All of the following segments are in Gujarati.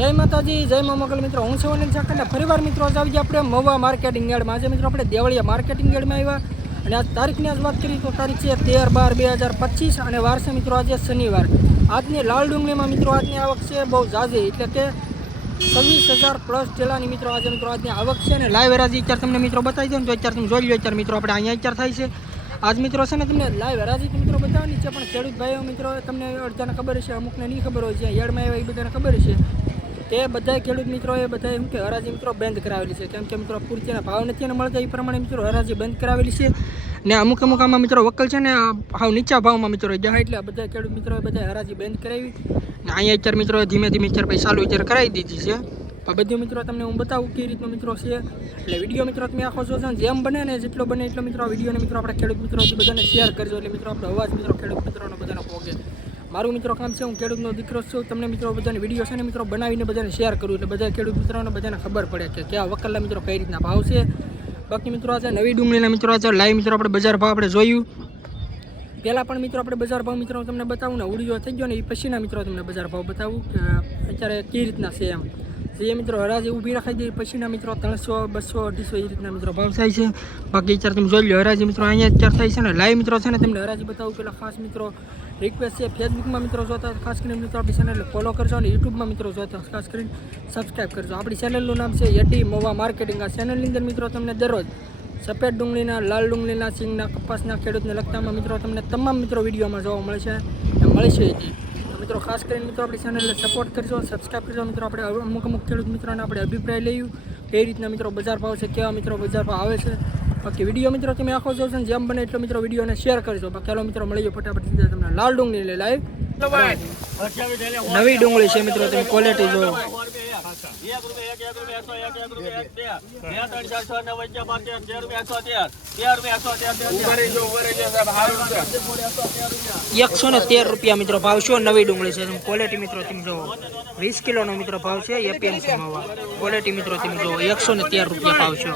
જય માતાજી, જય મા મોગલ મિત્રો. હું છું અનિલ ચાકર ફરીવાર મિત્રો, આજે આવી ગયા આપણે મવા માર્કેટિંગ યાર્ડમાં. આજે મિત્રો આપણે દેવળિયા માર્કેટિંગ યાર્ડમાં આવ્યા. અને આ તારીખની આજ વાત કરીએ તો તારીખ છે તેર બાર બે હજાર પચીસ અને વાર મિત્રો આજે શનિવાર. આજની લાલ ડુંગળીમાં મિત્રો આજની આવક છે બહુ ઝાઝી. એટલે કે છવ્વીસ હજાર પ્લસ ટેલાની મિત્રો આજે મિત્રો આજની આવક છે અને લાઈવ હરાજી અત્યારે તમને મિત્રો બતાવી દઉં તો અત્યારે તમે જોઈ લો, અત્યારે મિત્રો આપણે અહીંયા અત્યારે થાય છે. આજ મિત્રો છે ને તમને લાઈવ હરાજી મિત્રો બતાવવાની છે, પણ ખેડૂત ભાઈઓ મિત્રો, તમને અડધાને ખબર છે અમુકને નહીં ખબર હોય છે, યાર્ડમાં એવા એ બધાને ખબર છે તે બધા ખેડૂત મિત્રો એ બધા એમ કે હરાજી મિત્રો બંધ કરાવેલી છે. કેમ કે મિત્રો પૂરતીના ભાવ નથી ને મળતા, એ પ્રમાણે મિત્રો હરાજી બંધ કરાવેલી છે. ને અમુક અમુક આમાં મિત્રો વકલ છે ને ભાવ નીચા ભાવમાં મિત્રો જાય એટલે બધા ખેડૂત મિત્રો બધા હરાજી બંધ કરાવી. ને અહીંયા અત્યારે મિત્રો ધીમે ધીમે અત્યારે પૈસા ચાલુ અત્યારે કરાવી દીધી છે. આ બધું મિત્રો તમને હું બતાવું કઈ રીતનો મિત્રો છે. એટલે વીડિયો મિત્રો તમે આખો જોશો જેમ બને ને જેટલો બને એટલો મિત્રો આ વિડીયોને મિત્રો આપણે ખેડૂત મિત્રો બધાને શેર કરજો. એટલે મિત્રો આપણો અવાજ મિત્રો ખેડૂત મિત્રોનો બધાને પહોંચે મારું મિત્રો કામ છે, હું ખેડૂતનો દીકરો છું. તમને મિત્રો બધાને વીડિયો છે ને મિત્રો બનાવીને બધાને શેર કરું એટલે બધા ખેડૂત મિત્રોને બધાને ખબર પડે કે કયા વકલના મિત્રો કઈ રીતના ભાવ છે. બાકી મિત્રો આજે નવી ડુંગળીના મિત્રો આજે લાઈવ મિત્રો આપણે બજાર ભાવ આપણે જોયું. પહેલાં પણ મિત્રો આપણે બજાર ભાવ મિત્રો તમને બતાવું ને ઉડીયો થઈ ગયો ને એ પછીના મિત્રો તમને બજાર ભાવ બતાવું કે અત્યારે કઈ રીતના છે એમ. જે મિત્રો હરાજી ઊભી રખાઈ દે પછીના મિત્રો ત્રણસો, બસો, અઢીસો એ રીતના મિત્રો ભાવ થાય છે. બાકી અત્યારે તમે જોઈ લો હરાજી મિત્રો અહીંયા અત્યારે થાય છે ને. લાઈવ મિત્રો છે ને તમને હરાજી બતાવું, પેલા ખાસ મિત્રો રિક્વેસ્ટ છે ફેસબુકમાં મિત્રો જોતા ખાસ કરીને મિત્રો આપણી ચેનલ ફોલો કરજો અને યુટ્યુબમાં મિત્રો જોતા ખાસ કરીને સબસ્ક્રાઈબ કરજો. આપણી ચેનલનું નામ છે યડી મોવા માર્કેટિંગ આ ચેનલની અંદર મિત્રો તમને દરરોજ સફેદ ડુંગળીના, લાલ ડુંગળીના, સિંગના, કપાસના, ખેડૂતને લગતામાં મિત્રો તમને તમામ મિત્રો વિડીયોમાં જોવા મળશે એ મળશે છે મિત્રો ખાસ કરીને મિત્રો આપણી ચેનલને સપોર્ટ કરજો સબસ્ક્રાઈબ કરજો. મિત્રો આપણે અમુક અમુક ખેડૂત મિત્રોને આપણે અભિપ્રાય લઈએ કઈ રીતના મિત્રો બજાર ભાવ છે, કેવા મિત્રો બજાર ભાવ આવે છે બાકી વીડિયો મિત્રો તમે આખો જોશો જેમ બને એટલો મિત્રો વિડીયોને શેર કરજો. બાકી ચાલો મિત્રો, મળીએ ફટાફટ સીધા તમને લાલ ડુંગળી લઈ લાઈવ નવી ડુંગળી છે મિત્રો, તમે ક્વોલિટી જો એક એકસો ને તેર રૂપિયા મિત્રો ભાવ છે, નવી ડુંગળી છે. ક્વોલિટી મિત્રો તમે જો વીસ કિલોનો મિત્રો ભાવ છે એપીએમસી માં ક્વોલિટી મિત્રો તમે જો એકસો ને તેર રૂપિયા ભાવ છે.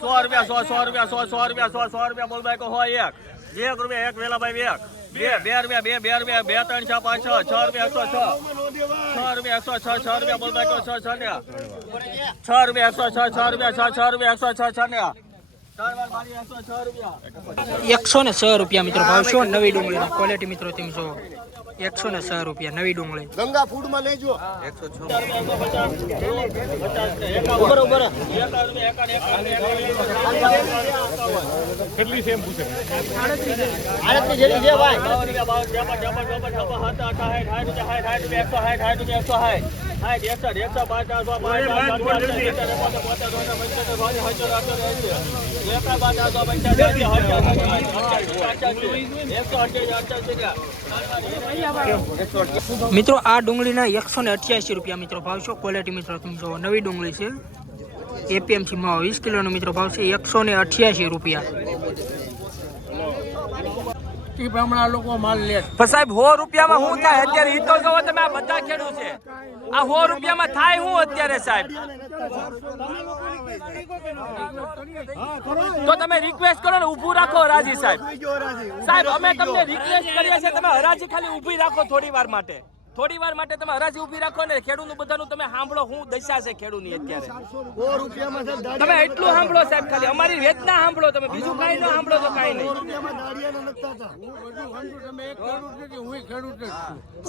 સો રૂપિયા સો સો રૂપિયા સો સો રૂપિયા સો સો રૂપિયા સો સો રૂપિયા બોલ ભાઈ હો એક એક રૂપિયા એક વેલા ભાઈ એક બે બે રૂપિયા બે બે રૂપિયા બે ત્રણ છ પાંચ છ છ રૂપિયા છ છ રૂપિયા એકસો છ છ રૂપિયા બોલ ભાઈ છ છ ને છ રૂપિયા એકસો છ છ રૂપિયા છ છ રૂપિયા એકસો છ છ ને એકસો ને રૂપિયા મિત્રો ભાવ નવી ડુંગળીનો ક્વોલિટી મિત્રો તેમ જો એકસો ને છ રૂપિયા નવી ડુંગળી. ગંગા ફૂડમાં લેજો. આડત્રીસ જેટલી છે ભાઈ. મિત્રો, આ ડુંગળીના એકસો ને અઠ્યાસી રૂપિયા મિત્રો ભાવ છે. ક્વોલિટી મિત્રો, તમે જો નવી ડુંગળી છે. એપીએમસીમાં વીસ કિલોનો મિત્રો ભાવ છે, એકસો ને અઠ્યાસી રૂપિયા. પણ સાહેબ, સો રૂપિયામાં શું થાય અત્યારે? ઈ તો જોવો તમે આ બધા ખેડૂત છે. આ સો રૂપિયામાં થાય શું અત્યારે, સાહેબ? તો તમે રિક્વેસ્ટ કરો ને, ઊભું રાખો હરાજી સાહેબ. સાહેબ, અમે તમને રિક્વેસ્ટ કરીએ છીએ, તમે હરાજી ખાલી ઊભી રાખો થોડી વાર માટે. થોડી વાર માટે તમે હરાજી ઊભી રાખો ને ખેડૂતનું બધાનું તમે સાંભળો હું દશા છે ખેડૂતની અત્યારે. તમે એટલું સાંભળો સાહેબ ખાલી અમારી વેદના સાંભળો તમે બીજું કાંઈ ન સાંભળો તો કાંઈ નહીં.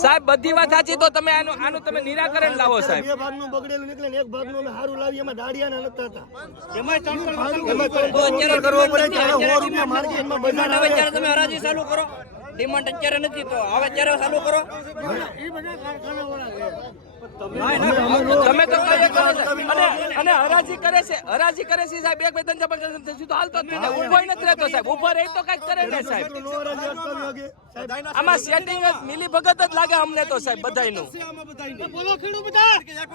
સાહેબ બધી વાત સાચી તો તમે આનું આનું તમે નિરાકરણ લાવો સાહેબ. બે ભાગનું બગડેલું નીકળે ને એક ભાગનું અમે સારું લાવી એમાં દાડિયા નતા હતા. એમાં કરવો પડે ત્યારે સો રૂપિયા માર્કેટમાં બજાર આવે. તમે હરાજી ચાલુ કરો ડિમાન્ડ અત્યારે નથી તો હવે અત્યારે ચાલુ કરો? તમે તો કાંઈ કરો છો. અને અને હરાજી કરે છે હરાજી કરે છે સાહેબ એક બે ત્રણ છ, સીધો હાલતો જ નથી. ય નથી રહેતો સાહેબ ઊભો રહી તો કાંઈક કરે ને સાહેબ. આમાં સેટિંગ જ મિલી ભગત જ લાગે અમને તો સાહેબ બધાયનું.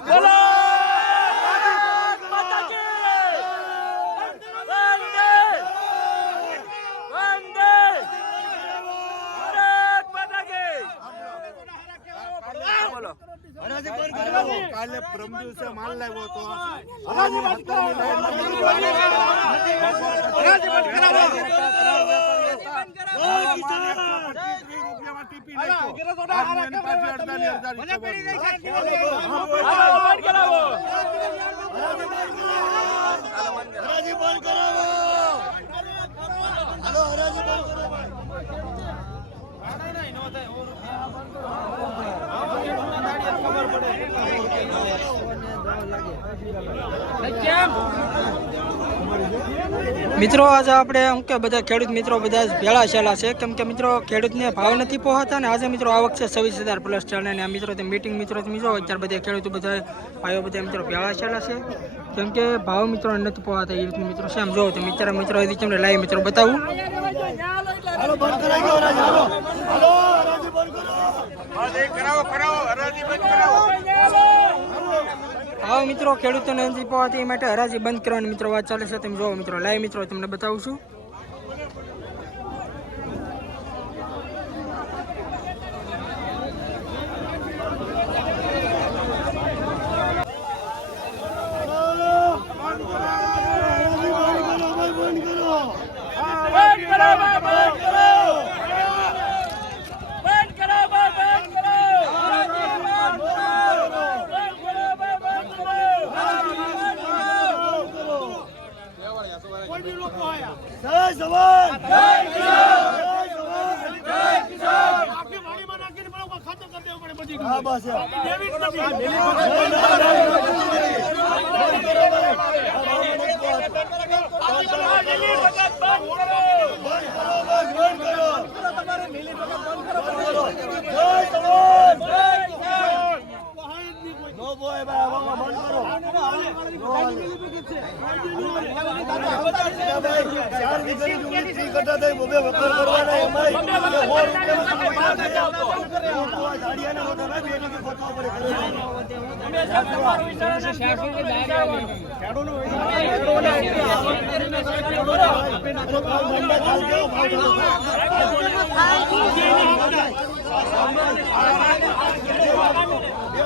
બોલો! માતાજી! વંદે! વંદે! ભારત માતા કી! હા, બોલો હરાજી બંધ કરાવો. કાલે પ્રમ દિવસે માલ લાવ્યો હતો. હરાજી બંધ કરાવો. હાલો, બંધ કરાવો હરાજી બંધ કરાવો હાલો હરાજી બંધ કરાવો કેમ મિત્રો આજે આપણે એમ કે બધા ખેડૂત મિત્રો બધા ભેળા છેલા છે. કેમ કે મિત્રો ખેડૂતને ભાવ નથી પહોંચતા ને આજે મિત્રો આવક છે છવ્વીસ હજાર પ્લસ ચાલે અને આ મિત્રો તે મીટિંગ મિત્રો તમે જો અત્યારે બધા ખેડૂતો બધા ભાઈઓ બધા મિત્રો ભેળા છેલા છે. કેમ કે ભાવ મિત્રો નથી પહોંચતા એ રીતનું મિત્રો છે. આમ જોવો તો મિત્રો મિત્રો હજી તમને લાઈવ મિત્રો બતાવું. હાલો બંધ ભાવ મિત્રો ખેડૂતોને નથી પહોંચતી એ માટે હરાજી બંધ કરવાની મિત્રો વાત ચાલે છે. તમે જોવો મિત્રો લાઈવ મિત્રો તમને બતાવું છું. બંધ કરો બંધ કરો ભાઈ, બંધ કરો બંધ કરો ભાઈ, બંધ કરો જય જવાન જય જવાન હા બસ યાર. બંધ કરો બસ બંધ કરો જય જવાન નો બોય ભાઈ આવામાં બંધ કરો ચાર વીઘાની ડુંગળી ત્રી કટ્ટા થઈ બબે વખર કરવાના એમાંય કે સો રૂપિયાનો સામાન છે. મોટું આ ઝાડિયાના મોટા ના બે ટકે ખોટવા પડે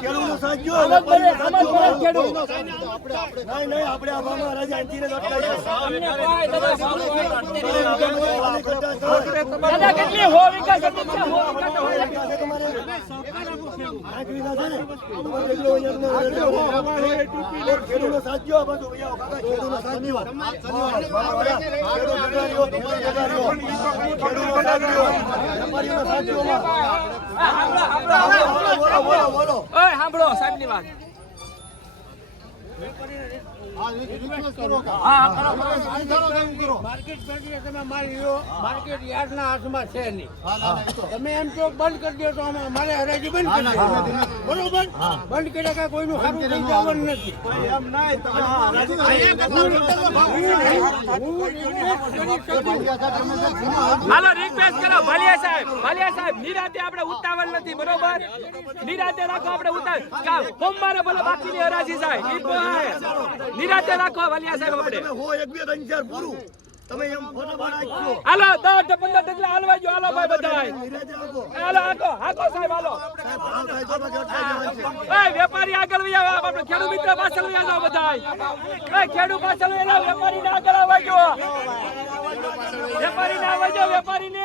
ખેડૂતનો સાચો ખેડૂતનો સાચો વેપારીનો નહીં નહીં આપણે આ ભાવમાં હરાજી આંટીને જ દાદા કેટલી હો વિકાસ છે હો હોય. તમારે? આઠ વીઘા છે ને? તમારે એકલો અહીંયા ખેડૂતનો સાચો આ બધું. ભૈયા કાકા ખેડૂતનો બસ. ખેડૂત તમારે વેપારીનો સાંભળો સાહેબની વાત. માર્કેટ તમે મારી લ્યો, માર્કેટ યાર્ડના હાથમાં છે નહીં. તમે એમ કહો બંધ કરી દો તો આમાં અમારે હરાજી બંધ કરી બરોબર બંધ કર્યા કાંઈ કોઈનું સારું થઈ જવાનું નથી હું request કરી શકું. હાલો રિક્વેસ્ટ કરો ભાલિયા સાહેબ ભાલિયા સાહેબ નિરાતે આપણે ઉતાવળ નથી બરોબર નિરાતે રાખો આપણે ઉતાવળ ભલે બાકીની હરાજી જાય. નિરાતે રાખો વાલિયા સાહેબ આપણે. હો એક બે ત્રણ ચાર પૂરું. તમે એમ ફોટો પાડાઈ હાલો દસ પંદર ડગલા હાલવા જો હાલો ભાઈ બધાય. હાલો હાકો હાકો સાહેબ હાલો. એ વેપારી આગળ વયા આવો આપણે ખેડૂત મિત્ર પાછળ વયા જાવ બધાય. એ ખેડૂત પાછળ વહી જાઓ વેપારી ના આગળ આવવા જો વેપારી ને આવવા જો વેપારી ને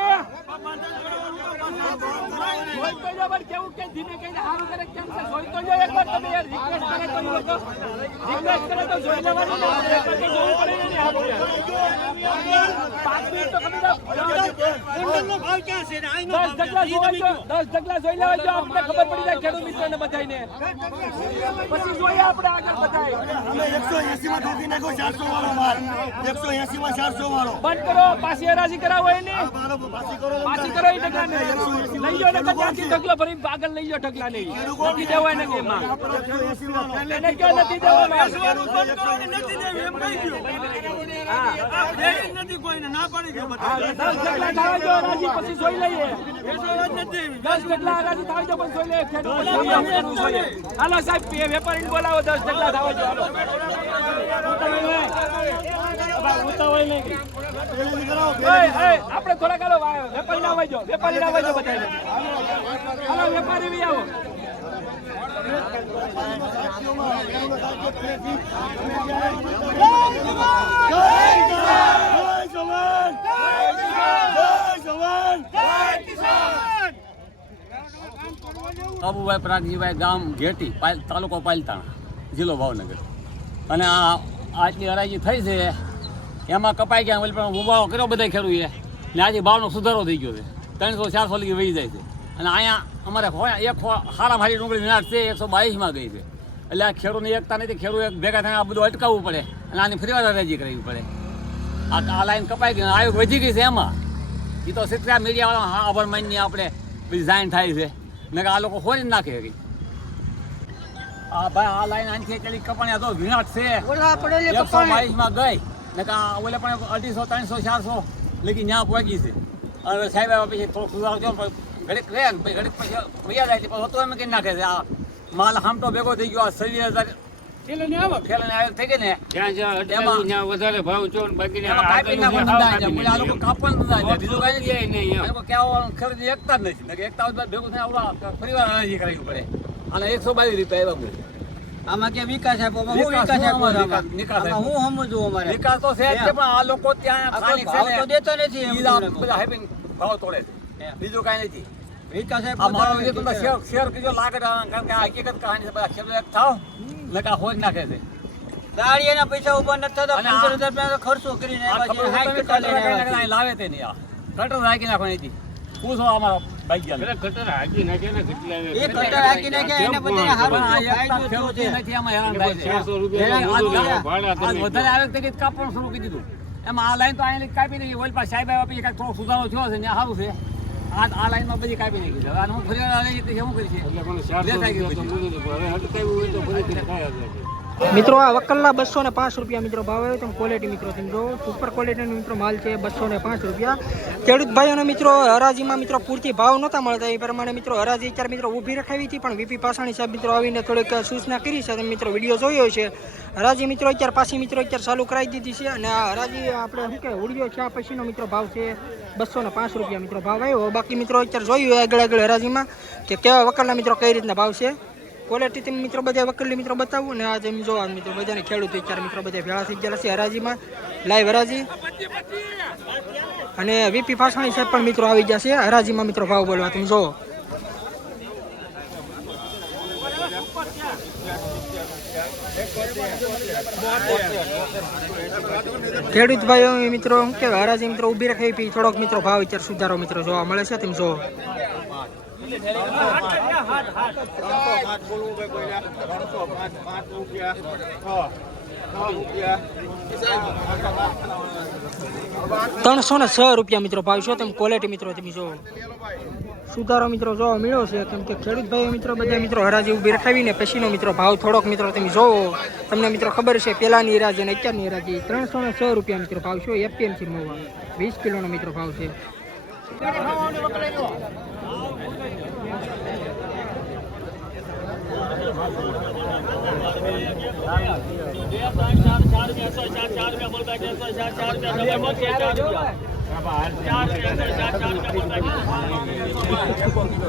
જોઈ તો જો પણ કેવું કે ધીમે કહીને જાવ દસ જોઈ જોઈ લેવા જો આપણે ખબર પડી જાય ખેડૂત મિત્રોને બધાયને પછી જોઈએ આપણે આગળ બધાય અમે એકસો એસી માં ઠોકી નાખો ચારસો વાળો માર એકસો એસી માં ચારસો વાળો બંધ કરો પાછી હરાજી કરાવો એની પાછી કરો એ લઈ નહીં દસ ઢગલા વેપારીને બોલાવો દસ ઢગલા થવા જો હાલો. એય, આપણે થોડાક હાલો વેપારી ના વાંચો વેપારી ના વાંચો બધાને હાલો વેપારી બી આવો. અબુભાઈ પ્રાગજીભાઈ ગામ ઘેટી પાલ- તાલુકો પાલતાણા જિલ્લો ભાવનગર. અને આ આજની હરાજી થઈ છે. એમાં કપાઈ ગયા ઓલી પણ ઉભાવો કર્યો બધા ખેડૂએ. ને આજે ભાવનો સુધારો થઈ ગયો છે. ત્રણસો ચારસો લગી વહી જાય છે. અને અહીંયા અમારે એક હારા મારી ડુંગળી નાખ છે એકસો બાવીસમાં ગઈ છે. એટલે આ ખેડૂતની એકતા નથી ખેડૂત એક ભેગા થઈને આ બધું અટકાવવું પડે. અને આની ફરીવાર રજી કરવી પડે. આ આ લાઈન કપાઈ ગઈ આયોગ વધી ગઈ છે એમાં. એ તો સિત્રા મીડિયાવાળા હા અભર માન્ય આપણે બધી જાણ થાય છે. ને કે આ લોકો ખોરી નાખે હરી આ ભાઈ આ લાઈન આનથી કપાણી તો વિરાટ છે. એકસો બાવીસમાં ગઈ. ને કે આ ઓલે પણ અઢીસો ત્રણસો ચારસો લગી ત્યાં પહોંચી છે. અને સાહેબ આવ્યા પછી થોડોક સુધારો થયો ઘડીક રહે ને પછી ઘડીક પછી વૈયા જાય છે પછી હતો એમ કરી નાખે છે. આ માલ હામટો ભેગો થઈ ગયો આ છવ્વીસ હજાર થઈ ગઈ ને? એમાં વધારે ભાવ છો ને બાકી કાપી નાખવાનું ધંધા છે. આ લોકો કાપવાનું ધંધા છે. બીજું કાંઈ ખરીદી એકતા જ નથી. એકતા ભેગું થાય આવડા કરાવવી પડે અને એકસો બાવીસ રૂપિયા એવા બોલે આમાં કે વિકાસ આપ્યો હું વિકાસ આપ્યો? નિકાસ હું સમજુ અમારે? વિકાસ તો છે પણ આ લોકો ત્યાં ભાવ તો દેતો નથી. બધા હેપિંગ ભાવ તોડે છે. બીજું કાંઈ નથી. વિકાસ શેર શેર કરજો લાગે કારણ કે આ હકીકત કહાની બધા એક થાવ નકા હોજ નાખે છે. દાળિયાના પૈસા ઊભા નથી થતા પંદર હજાર રૂપિયા ખર્ચો કરીને લાવે તે નહીં આ. કટર રાખી નાખવાની હતી. પૂછો અમારો બાઈક ગયા કટર હાકી નાખે ને કેટલા એ કટર હાકી નાખ્યા એને બધાને હારું આ ફાયદો થયો છે. નથી, આમાં હેરાન થાય છે. ચારસો રૂપિયા હેરાન આજ મજૂરી વધારે- ભાડા તમે આજ વધારે આવે તે કાપવાનું શરૂ કરી દીધું. એમાં આ લાઈન તો અહીંયા કાપી નાખી. ઓલ પાસે સાહેબ આવ્યા પછી કાંઈક થોડો સુધારો થયો છે ને સારું છે. આ આ લાઈનમાં બધી કાપી નાખી છે. હવે હું ફરી આવી રીતે શું કરી છે? એટલે પણ ચારસો લે થાય રૂપિયા તો પછી. હવે હટકાવ્યું હોય તો ફરી થાય. મિત્રો, આ વકલ્લા બસો ને પાંચ રૂપિયા મિત્રો ભાવ આવ્યો તમે ક્વોલિટી મિત્રો, તમે જો સુપર ક્વોલિટીનો મિત્રો માલ છે બસો ને પાંચ રૂપિયા. ખેડૂત મિત્રો, હરાજીમાં મિત્રો પૂરતી ભાવ નહોતા મળતા, એ પ્રમાણે મિત્રો હરાજી અત્યારે મિત્રો ઊભી રખાવી હતી, પણ વીપી પાસાણી સાહેબ મિત્રો આવીને થોડીક સૂચના કરી છે, તમે મિત્રો વીડિયો જોયો છે. હરાજી મિત્રો અત્યારે પાછી મિત્રો અત્યારે ચાલુ કરાવી દીધી છે અને આ હરાજી આપણે શું કે ઉડિયો છે પછીનો મિત્રો ભાવ છે બસો ને પાંચ રૂપિયા મિત્રો ભાવ આવ્યો. બાકી મિત્રો અત્યારે જોયું આગળ આગળ હરાજીમાં કે કેવા વકલના મિત્રો કઈ રીતના ભાવ છે? ક્વોલિટી તમે મિત્રો બધા વકીલની મિત્રો બતાવું ને આજે જોવા મિત્રો, બધાને ખેડૂત વિચાર મિત્રો બધા ભેળા થઈ ગયેલા છે, હરાજીમાં. લાઈવ હરાજી. અને વીપી પાછાણી સાહેબ પણ મિત્રો આવી ગયા છે, હરાજીમાં મિત્રો ભાવ બોલવા, તમે જોવો ખેડૂત ભાઈઓ, મિત્રો શું કહેવાય હરાજી મિત્રો ઊભી રાખી પછી થોડોક મિત્રો ભાવ વિચાર સુધારો મિત્રો જોવા મળે છે, તમે જોવો ત્રણસો ને છ રૂપિયા મિત્રો ભાવ છો તમે ક્વોલિટી મિત્રો તમે જોવો સુધારો મિત્રો જોવા મળ્યો છે કેમ કે ખેડૂત ભાઈઓ મિત્રો બધા મિત્રો હરાજી ઊભી રખાવીને પછીનો મિત્રો ભાવ થોડોક મિત્રો તમે જોવો તમને મિત્રો ખબર છે પહેલાની હરાજી અને અત્યારની હરાજી ત્રણસો ને છ રૂપિયા મિત્રો ભાવ છો એપીએમસી મહુવા વીસ કિલોનો મિત્રો ભાવ છે.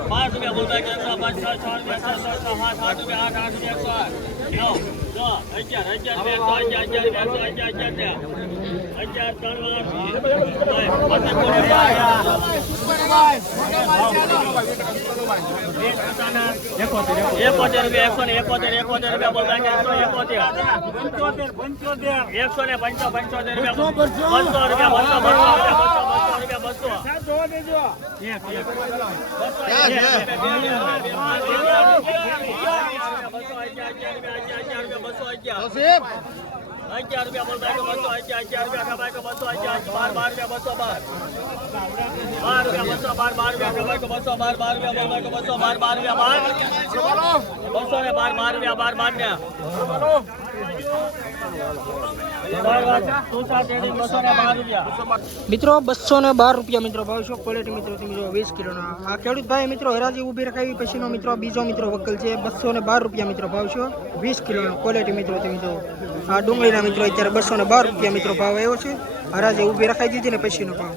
પાંચ રૂપિયા બોલતા એકસો પાંચ છ રૂપિયા સાત રૂપિયા આઠ આઠ રૂપિયા એકસો આઠ નવ એકોતેર રૂપિયા એકસો ને એકોતેર એકોતેર રૂપિયા બોલતા એકસો એકોતેર એકસો ને પંચો પંચોતેર રૂપિયા બસો રૂપિયા બસો બસો બસો રૂપિયા બસો બસો અગિયાર. રૂપિયા બોલ ભાઈ બસો અગિયાર અગિયાર રૂપિયા ખબર કે બસો અગિયાર બાર બાર રૂપિયા બસો બાર. બાર રૂપિયા બસો બાર બાર રૂપિયા ખબર બસો બાર બાર રૂપિયા બોલ બસો બાર બાર રૂપિયા બાર. બસો ને બાર બાર રૂપિયા બાર બાર ને મિત્રો બસો ને બાર રૂપિયા મિત્રો ભાવ છો. ક્વોલિટી મિત્રો, તમે જો વીસ કિલોના. આ ખેડૂત ભાઈ મિત્રો, હરાજી ઊભી રખાવી, પછીનો મિત્રો, બીજો મિત્રો વકલ છે. બસો ને બાર રૂપિયા મિત્રો ભાવ છો. વીસ કિલોનો ક્વોલિટી મિત્રો, તમે જો આ ડુંગળીના મિત્રો, અત્યારે બસો ને બાર રૂપિયા મિત્રો ભાવ આવ્યો છે. હરાજી ઊભી રખાઈ દીધી ને પછીનો ભાવ.